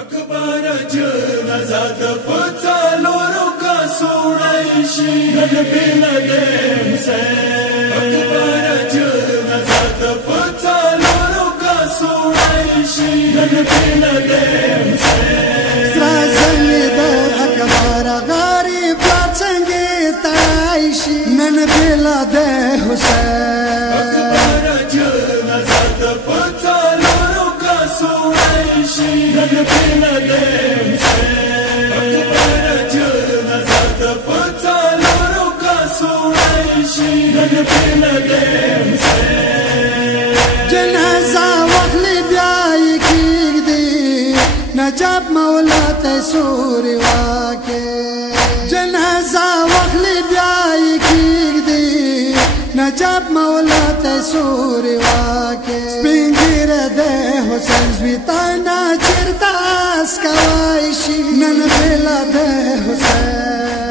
اکبر جنازه د پڅالورو کا سوړی شي نن بنا دیم سے اکبر جنازه د پڅالورو کا سوړی شي نن بنا دیم سے سرازلی د اکبر غریب څنګه تای شي نن بلا د حسین اکبر جنازه د پڅالورو کا سوړی شي نن بنا دیم سے اکبر جنازه د پڅالورو کا سوړی شي نن بنا دیم سے جنازه واخلي بیا یې کېږدي نجاب مولا ته سوري واکې جنازه واخلي بیا یې کېږدي نجاب مولا ته سوري واکې سپین ږیره د حسین زوی ته نه چېرته اس کوی شي نن بېله د حسین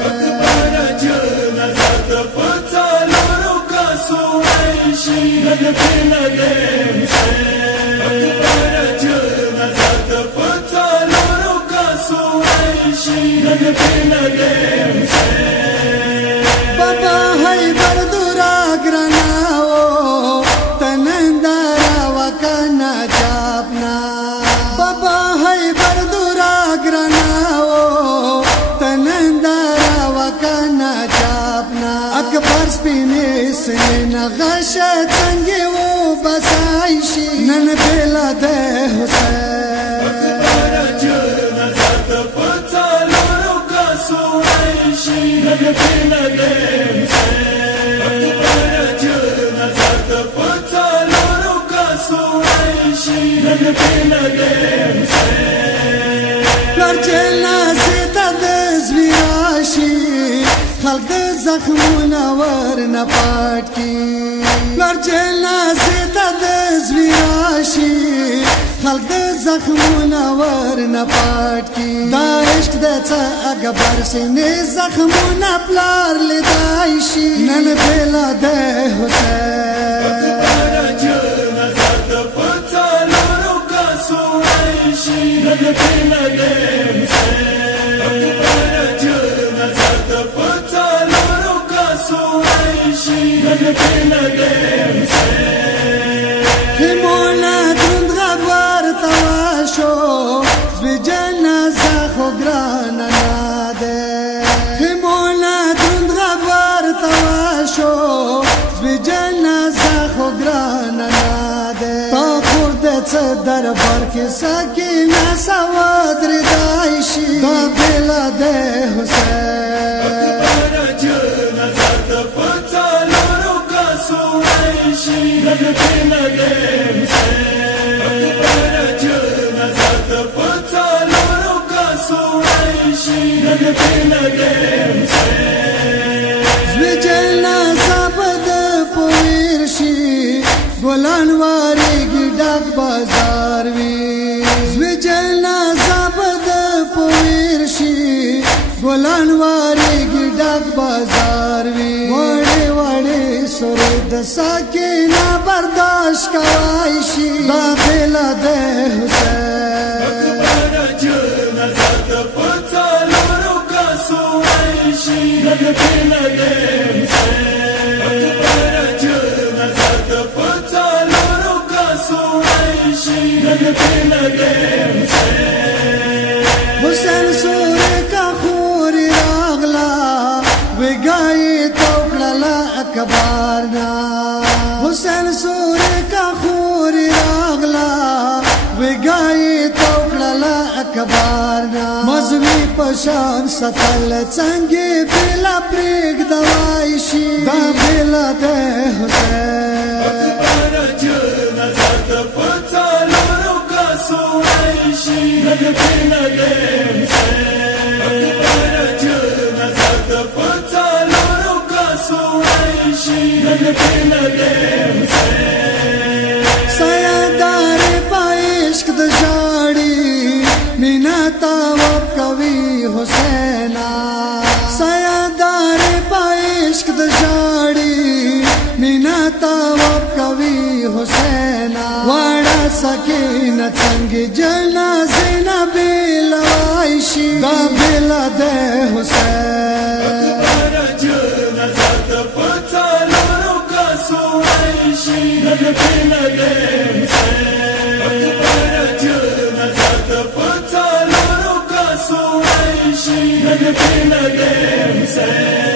اکبر جنازه د پڅالورو کا سوړی شي نن بنا دیم سے اکبر جنازه د پڅالورو کا سوړی شي نن بنا دیم سے بابا هی بردورا گرناو تنندارا وکنا چاپنا بابا هی بردورا گرناو تنندارا وکنا چاپنا اکبر سپینی سنین غش څنګه و بسای شي نن بلا د حسین اکبر جنازه د پڅالورو کا سوړی شي نن بنا دیم سے اکبر جنازه د پڅالورو کا سوړی شي نن بنا دیم سے لرچنا زیتا د زویاشي خلق د زخمونه ورنه پاټ کی لرچنا زیتا د زویاشي خلق د زخمونه ورنه پاټ کی دا عشق د څه اکبر سینې زخمونه پلار لیدای شي نن بلا د حسین اکبر جنازه د پڅالورو کا سوړی شي نن بنا دیم سے اکبر جنازه د پڅالورو کا سوړی شي نن بنا دیم سے خیمونه دروند غږ ورته وشو زوی جنازه خو ګرانه نه ده خیمونه دروند غږ ورته وشو زوی جنازه خو ګرانه نه ده تا خور د څه دربار کې سکینه سودرېدای شي دا بېله د حسین اکبر جنازه د پڅالورو کا سوړی شي نن بنا دیم سے اکبر جنازه د پڅالورو کا سوړی شي نن بنا دیم سے زوی جنازه به د پویر شي ګلان واریږي ډک بازار وي زوی جنازه به د پویر شي ګلان واریږي ډک بازار وي وړې وړې سورې د سکینه برداشت کوای شي دا بېله د حسین اکبر جنازه د پڅالورو کا سوړی شي نن بنا دیم سے اکبر جنازه د پڅالورو کا سوړی شي نن بنا دیم سے حسین سورې کا خوري راغلا وګای توکړه اکبر نا حسین سورې کا خوري راغلا وګای توکړه اکبر نا مزوی پشان ستل څنګه بلا پرېګ دوای شي دا بلا د حسین اکبر جنازه د پڅالورو کا سوړی شي نن بنا دیم سے اکبر جنازه د پڅالورو کا سوړی شي نن بنا دیم سے سیادار پایشک د جاړي مینا تا وب کوي حسینا سیادار پایشک د جاړي مینا تا وب کوي حسینا واړه سکینه څنګه جنازه نبی عيشي نبينا لحسين أكبر جنازة بطالون وكاسو عيشي نبينا لحسين